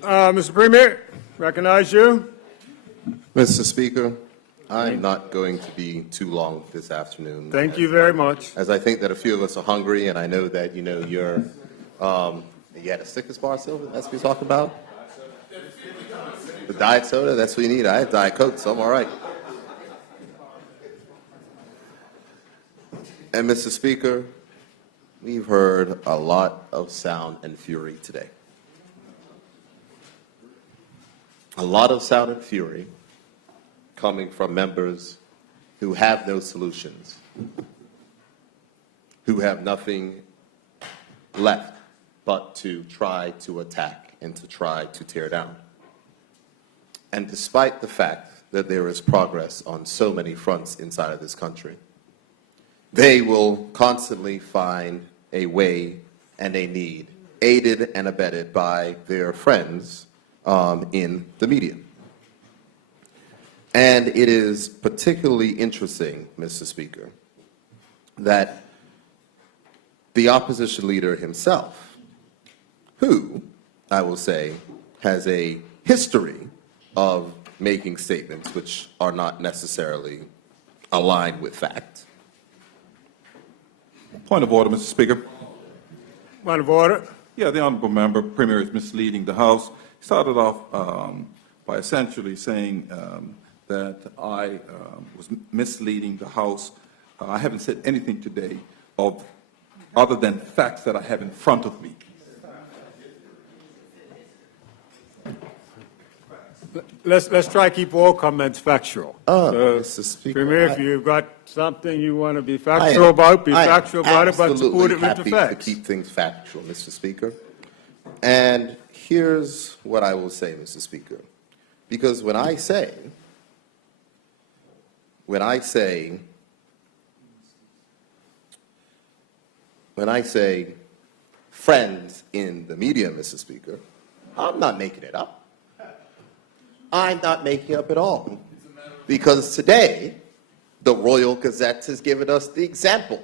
Mr. Premier, recognize you. Mr. Speaker, I'm not going to be too long this afternoon. Thank you very much. As I think that a few of us are hungry, and I know that, you're, you had a Snickers bar, Silver? That's what you're talking about? The diet soda, that's what you need. I had Diet Coke, so I'm all right. And Mr. Speaker, we've heard a lot of sound and fury today. A lot of sound and fury coming from members who have no solutions, who have nothing left but to try to attack and to try to tear down. And despite the fact that there is progress on so many fronts inside of this country, they will constantly find a way and a need, aided and abetted by their friends in the media. And it is particularly interesting, Mr. Speaker, that the opposition leader himself, who, I will say, has a history of making statements which are not necessarily aligned with fact. Point of order, Mr. Speaker. Point of order. Yeah, the honourable member, Premier, is misleading the House. He started off by essentially saying that I was misleading the House. I haven't said anything today other than facts that I have in front of me. Let's try to keep all comments factual. Mr. Speaker, Premier, if you've got something you want to be factual about, be factual about it, but support it with the facts. I'm absolutely happy to keep things factual, Mr. Speaker. And here's what I will say, Mr. Speaker. Because when I say friends in the media, Mr. Speaker, I'm not making it up. I'm not making it up at all. Because today, the Royal Gazette has given us the example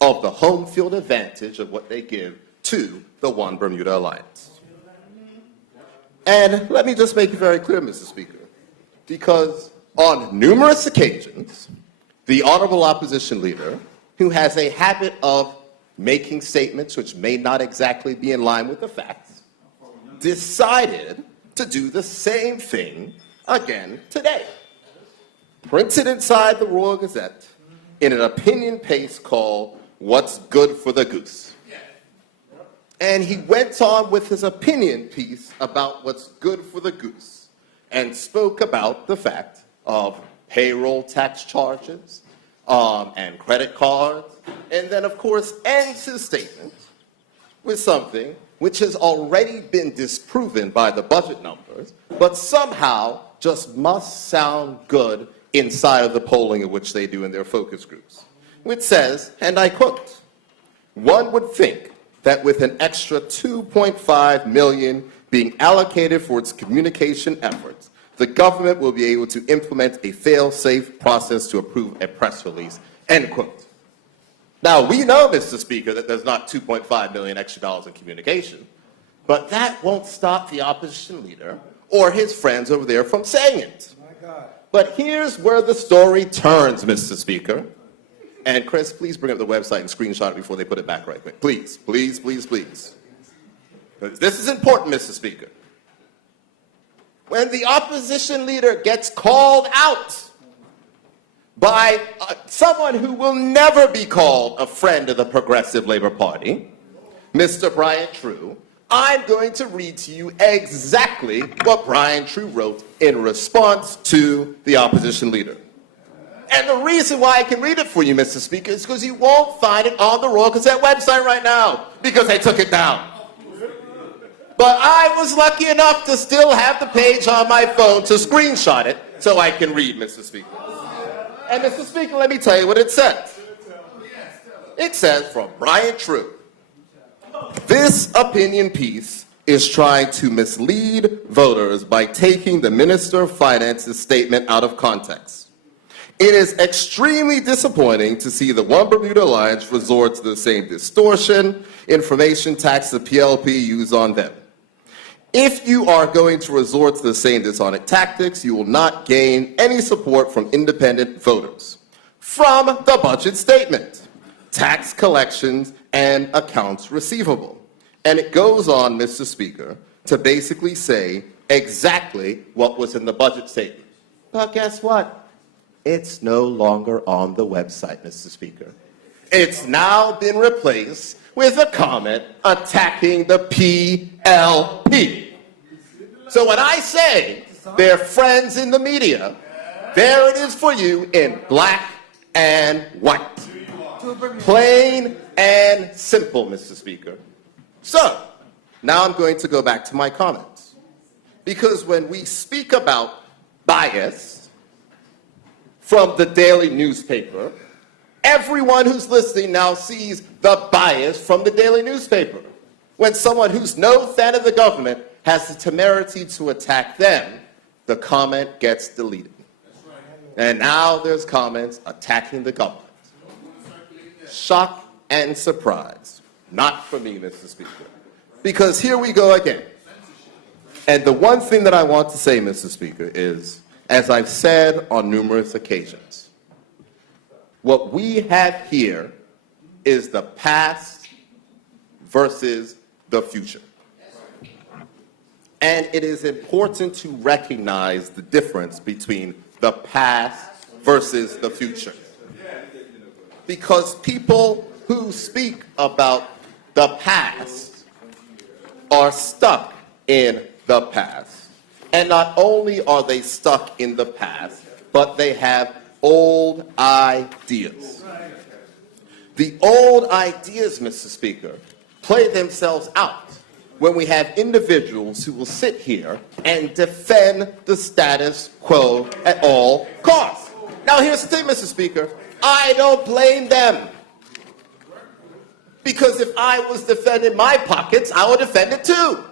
of the home field advantage of what they give to the One Bermuda Alliance. And let me just make it very clear, Mr. Speaker, because on numerous occasions, the honorable opposition leader, who has a habit of making statements which may not exactly be in line with the facts, decided to do the same thing again today. Printed inside the Royal Gazette in an opinion piece called What's Good for the Goose. And he went on with his opinion piece about what's good for the goose and spoke about the fact of payroll tax charges and credit cards, and then, of course, ends his statement with something which has already been disproven by the budget numbers, but somehow just must sound good inside of the polling in which they do in their focus groups, which says, and I quote, "One would think that with an extra $2.5 million being allocated for its communication efforts, the government will be able to implement a fail-safe process to approve a press release," end quote. Now, we know, Mr. Speaker, that there's not $2.5 million extra dollars in communication, but that won't stop the opposition leader or his friends over there from saying it. But here's where the story turns, Mr. Speaker. And Chris, please bring up the website and screenshot it before they put it back right quick. Please, please, please, please. This is important, Mr. Speaker. When the opposition leader gets called out by someone who will never be called a friend of the Progressive Labor Party, Mr. Brian True, I'm going to read to you exactly what Brian True wrote in response to the opposition leader. And the reason why I can read it for you, Mr. Speaker, is because you won't find it on the Royal Gazette website right now, because they took it down. But I was lucky enough to still have the page on my phone to screenshot it so I can read, Mr. Speaker. And Mr. Speaker, let me tell you what it says. It says, from Brian True, "This opinion piece is trying to mislead voters by taking the Minister of Finance's statement out of context. It is extremely disappointing to see the One Bermuda Alliance resort to the same distortion information tax the PLP used on them. If you are going to resort to the same dishonest tactics, you will not gain any support from independent voters. From the budget statement, tax collections and accounts receivable. And it goes on, Mr. Speaker, to basically say exactly what was in the budget statement. But guess what? It's no longer on the website, Mr. Speaker. It's now been replaced with a comment attacking the PLP. So when I say they're friends in the media, there it is for you in black and white. Plain and simple, Mr. Speaker. So, now I'm going to go back to my comments. Because when we speak about bias from the daily newspaper, everyone who's listening now sees the bias from the daily newspaper. When someone who's no fan of the government has the temerity to attack them, the comment gets deleted. And now there's comments attacking the government. Shock and surprise. Not for me, Mr. Speaker. Because here we go again. And the one thing that I want to say, Mr. Speaker, is, as I've said on numerous occasions, what we have here is the past versus the future. And it is important to recognize the difference between the past versus the future. Because people who speak about the past are stuck in the past. And not only are they stuck in the past, but they have old ideas. The old ideas, Mr. Speaker, play themselves out when we have individuals who will sit here and defend the status quo at all costs. Now, here's the thing, Mr. Speaker. I don't blame them. Because if I was defending my pockets, I would defend it too.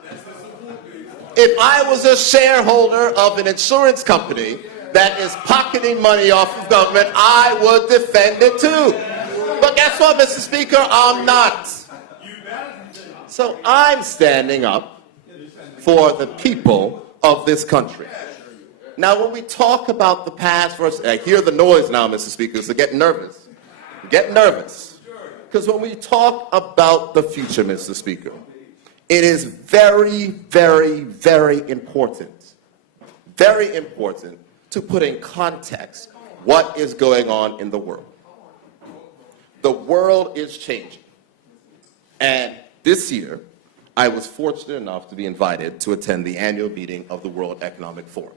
If I was a shareholder of an insurance company that is pocketing money off of government, I would defend it too. But guess what, Mr. Speaker? I'm not. So I'm standing up for the people of this country. Now, when we talk about the past versus, I hear the noise now, Mr. Speaker, so get nervous. Get nervous. Because when we talk about the future, Mr. Speaker, it is very, very, very important to put in context what is going on in the world. The world is changing. And this year, I was fortunate enough to be invited to attend the annual meeting of the World Economic Forum.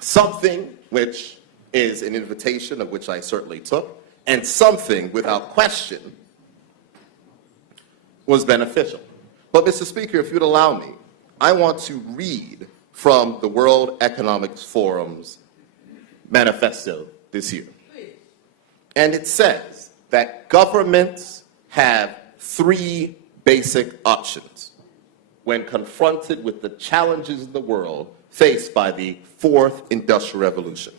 Something which is an invitation of which I certainly took, and something, without question, was beneficial. But, Mr. Speaker, if you'd allow me, I want to read from the World Economic Forum's manifesto this year. And it says that governments have three basic options when confronted with the challenges of the world faced by the fourth industrial revolution.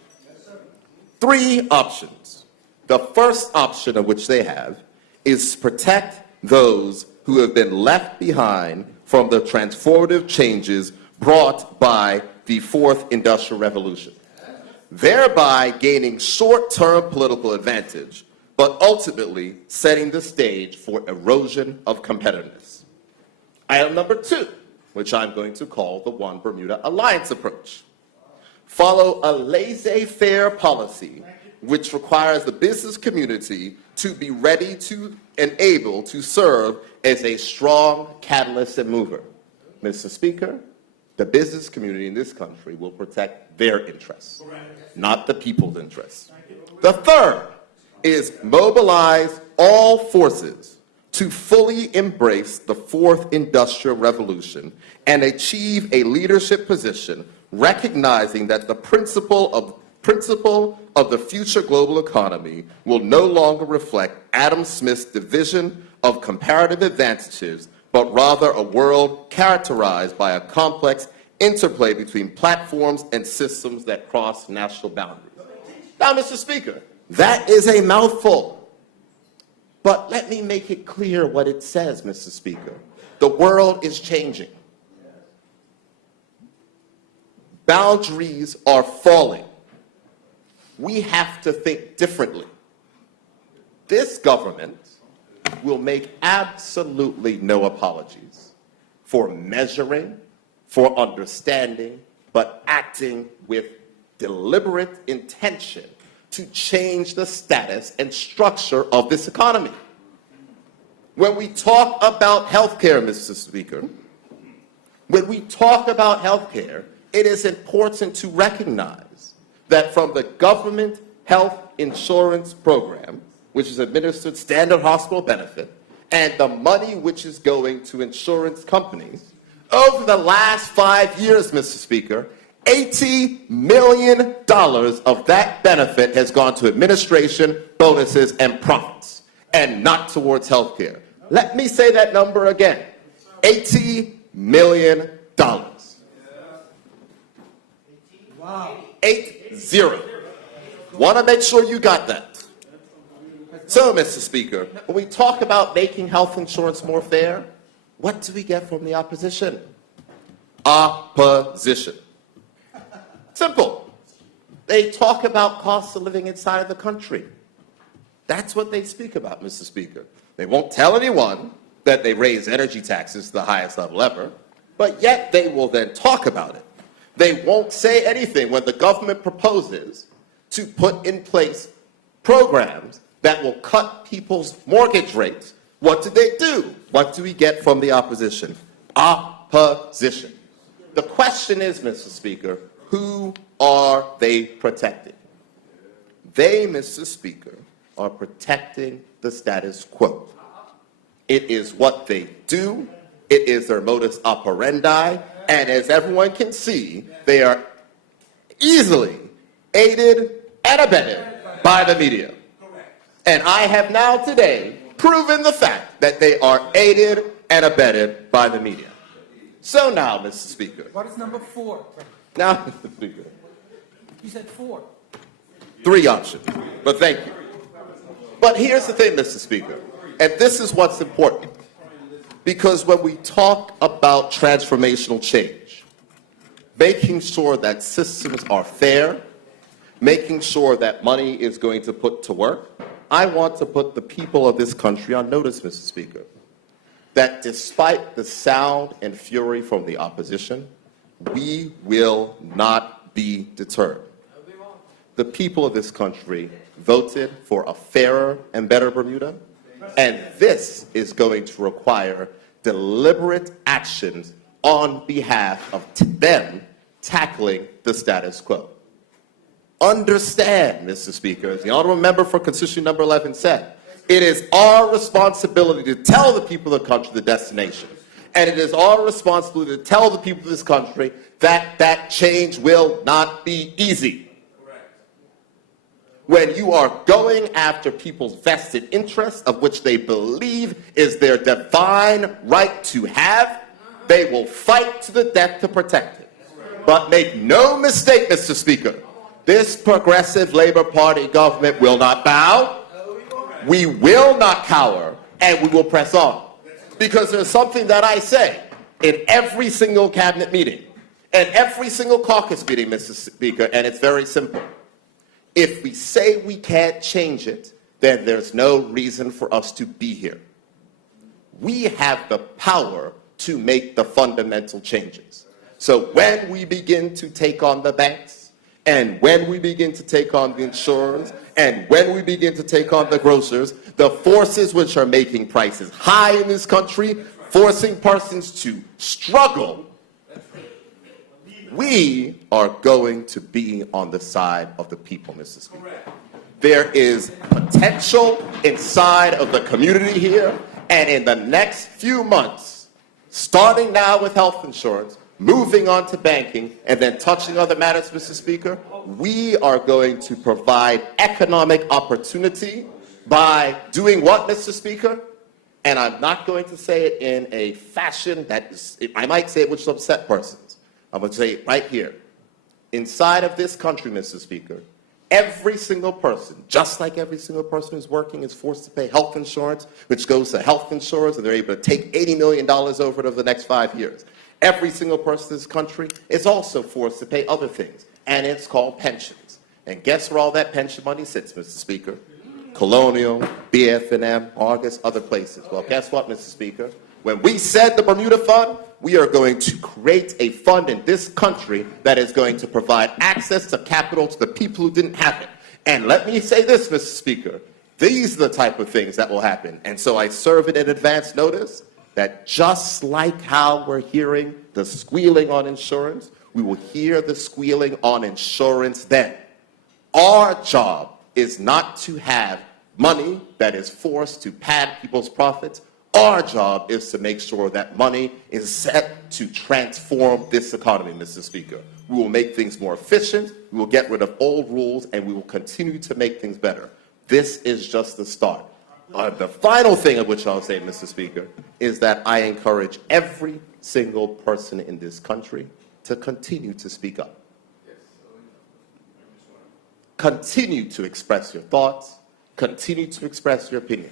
Three options. The first option of which they have is to protect those who have been left behind from the transformative changes brought by the fourth industrial revolution, thereby gaining short-term political advantage, but ultimately setting the stage for erosion of competitiveness. Item number two, which I'm going to call the One Bermuda Alliance approach. Follow a laissez-faire policy which requires the business community to be ready to and able to serve as a strong catalyst and mover. Mr. Speaker, the business community in this country will protect their interests, not the people's interests. The third is mobilize all forces to fully embrace the fourth industrial revolution and achieve a leadership position, recognizing that the principle of the future global economy will no longer reflect Adam Smith's division of comparative advantages, but rather a world characterized by a complex interplay between platforms and systems that cross national boundaries. Now, Mr. Speaker, that is a mouthful. But let me make it clear what it says, Mr. Speaker. The world is changing. boundaries are falling. We have to think differently. This government will make absolutely no apologies for measuring, for understanding, but acting with deliberate intention to change the status and structure of this economy. When we talk about healthcare, Mr. Speaker, when we talk about healthcare, it is important to recognize that from the government health insurance program, which is administered standard hospital benefit, and the money which is going to insurance companies, over the last 5 years, Mr. Speaker, $80 million of that benefit has gone to administration, bonuses, and profits, and not towards health care. Let me say that number again. $80 million. Wow. 80. Want to make sure you got that. So, Mr. Speaker, when we talk about making health insurance more fair, what do we get from the opposition? Opposition. Simple. They talk about cost of living inside of the country. That's what they speak about, Mr. Speaker. They won't tell anyone that they raise energy taxes to the highest level ever, but yet they will then talk about it. They won't say anything when the government proposes to put in place programs that will cut people's mortgage rates. What do they do? What do we get from the opposition? Opposition. The question is, Mr. Speaker, who are they protecting? They, Mr. Speaker, are protecting the status quo. It is what they do. It is their modus operandi. And as everyone can see, they are easily aided and abetted by the media. And I have now today proven the fact that they are aided and abetted by the media. So now, Mr. Speaker. What is number 4? Now, Mr. Speaker. You said 4. 3 options, but thank you. But here's the thing, Mr. Speaker, and this is what's important. Because when we talk about transformational change, making sure that systems are fair, making sure that money is going to put to work, I want to put the people of this country on notice, Mr. Speaker, that despite the sound and fury from the opposition, we will not be deterred. The people of this country voted for a fairer and better Bermuda, and this is going to require deliberate actions on behalf of them tackling the status quo. Understand, Mr. Speaker, as the honorable member for constituency number 11 said, it is our responsibility to tell the people of the country the destination. And it is our responsibility to tell the people of this country that that change will not be easy. When you are going after people's vested interests, of which they believe is their divine right to have, they will fight to the death to protect it. But make no mistake, Mr. Speaker, this progressive Labor Party government will not bow, we will not cower, and we will press on. Because there's something that I say in every single cabinet meeting, and every single caucus meeting, Mr. Speaker, and it's very simple. If we say we can't change it, then there's no reason for us to be here. We have the power to make the fundamental changes. So when we begin to take on the banks, and when we begin to take on the insurers, and when we begin to take on the grocers, the forces which are making prices high in this country, forcing persons to struggle, we are going to be on the side of the people, Mr. Speaker. There is potential inside of the community here, and in the next few months, starting now with health insurance, moving on to banking, and then touching other matters, Mr. Speaker, we are going to provide economic opportunity by doing what, Mr. Speaker? And I'm not going to say it in a fashion that is, I might say it which will upset persons. I'm going to say it right here. Inside of this country, Mr. Speaker, every single person, just like every single person who's working, is forced to pay health insurance, which goes to health insurers, and they're able to take $80 million over it over the next 5 years. Every single person in this country is also forced to pay other things, and it's called pensions. And guess where all that pension money sits, Mr. Speaker? Colonial, BF&M, Argus, other places. Well, guess what, Mr. Speaker? When we said the Bermuda Fund, we are going to create a fund in this country that is going to provide access to capital to the people who didn't have it. And let me say this, Mr. Speaker, these are the type of things that will happen. And so I serve it in advance notice that just like how we're hearing the squealing on insurance, we will hear the squealing on insurance then. Our job is not to have money that is forced to pad people's profits. Our job is to make sure that money is set to transform this economy, Mr. Speaker. We will make things more efficient, we will get rid of old rules, and we will continue to make things better. This is just the start. The final thing of which I'll say, Mr. Speaker, is that I encourage every single person in this country to continue to speak up. Continue to express your thoughts, continue to express your opinions.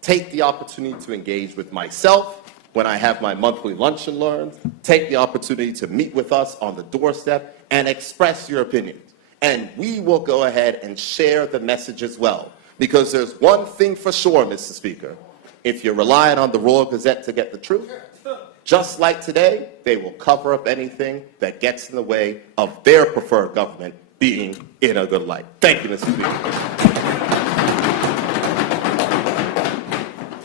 Take the opportunity to engage with myself when I have my monthly lunch and learns. Take the opportunity to meet with us on the doorstep and express your opinions. And we will go ahead and share the message as well. Because there's one thing for sure, Mr. Speaker. If you're relying on the Royal Gazette to get the truth, just like today, they will cover up anything that gets in the way of their preferred government being in a good light. Thank you, Mr. Speaker.